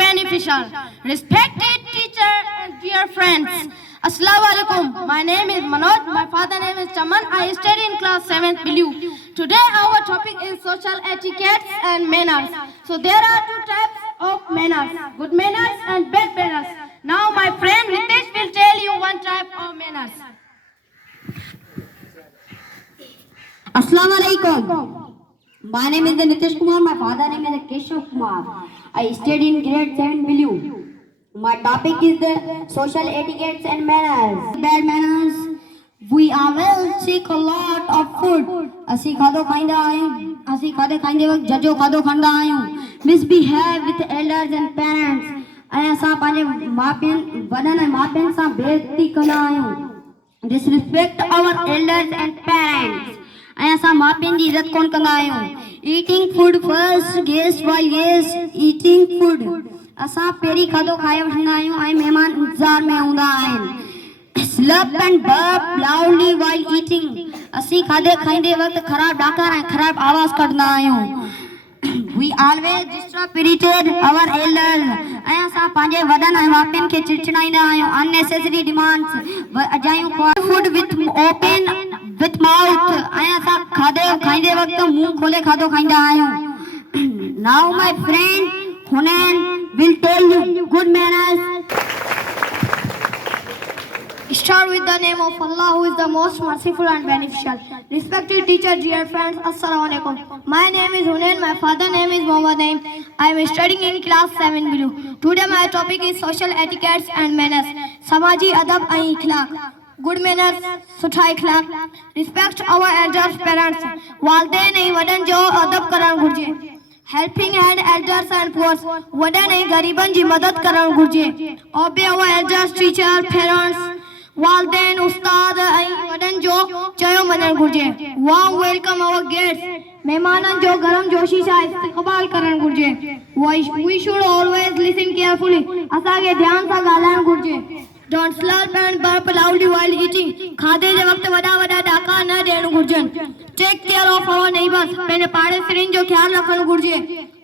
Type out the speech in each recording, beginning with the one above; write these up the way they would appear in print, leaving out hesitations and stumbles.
and beneficial. Respected teacher and dear friends, Assalamu alaikum. My name is Manoj. My father name is Chaman. I study in class 7th BLU. Today our topic is social etiquettes and manners. So there are two types of manners, good manners and bad manners. Now my friend Nitesh will tell you one type of manners. Assalamu alaikum. My name is Nitish Kumar. My father name is Keshav Kumar. I study in grade 7 BLU. My topic is the social etiquettes and manners. Bad manners. We are well sick a lot of food. Asi khado khainda aayu. Asi khade khainde waqt jajo khado khanda aayu. Misbehave with elders and parents. Aya sa panje maapen wadan and maapen sa beti kana aayu. Disrespect our elders and parents. ऐसा मापिन की इज्जत कौन कंदा आयो eating food first guest while guest eating food असा peri खादो खाए वठंदा आयो ऐं मेहमान इंतजार में हूंदा आहिनि slurp and burp loudly while eating असी खादे खाइंदे वक्त खराब डाकर ऐं खराब आवाज कढंदा आहियूं we always disturb irritate our elders ऐं असां पंहिंजे वॾनि ऐं मापिन खे चिड़चिड़ाईंदा आहियूं unnecessary demands अजायूं food with open with mouth ऐं असां खाधे खाइंदे वक्त मुंह खोले खाधो खाइंदा आहियूं now my friend Hunain will tell you good manners. Start with the name of Allah, who is the most merciful and beneficial. Respected teacher, dear friends, Assalamu alaikum. My name is Hunain. My father name is Mohammed. I am studying in class 7 BLU. Today my topic is social etiquettes and manners. Samaji adab and ikhlaq. Good manners, सुठा इखलाक. Respect our elders, parents. वालदेन नहीं वडन जो अदब करण घुर्जे. Helping hand elders and poor. वडन नहीं गरीबन जी मदद करण घुर्जे. Obey our elders, teachers, parents. वालदेन उस्ताद ऐं वडन जो चयो मञण घुर्जे. Warm welcome our guests. मेहमानन जो गरम जोशी सां इस्तक़बाल करण घुर्जे. We should always listen carefully. असांखे ध्यान सां ॻाल्हाइण घुर्जे. Don't slurp and burp loudly while eating. खाधे जे वक्त वॾा वॾा ॾाका न ॾियण घुर्जनि. Take care of our neighbors. पंहिंजे पाड़ेसरियुनि जो ख़्यालु रखणु घुर्जे.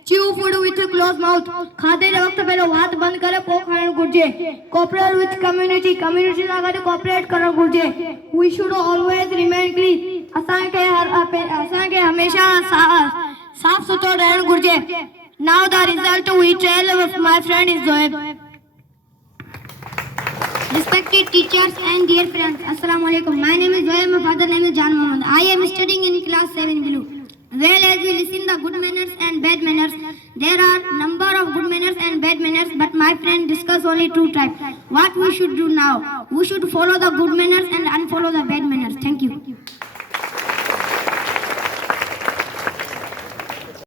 Chew food with a closed mouth. खाधे जे वक्त पहिरियों वात बंदि करे पोइ खाइणु घुर्जे. Cooperate with community. Community सां गॾु cooperate करणु घुर्जे. We should always remain clean. असांखे हमेशा साफ़ सुथरो रहणु घुर्जे. Now the result we tell my friend is Zoeb. Respected teachers and dear friends, Assalamu alaikum. My name is Zoya. My father name is Jan Mohammed. I am studying in class 7 BLU. Well, as we listen the good manners and bad manners, there are number of good manners and bad manners, but my friend discuss only two types. What we should do now? We should follow the good manners and unfollow the bad manners. Thank you.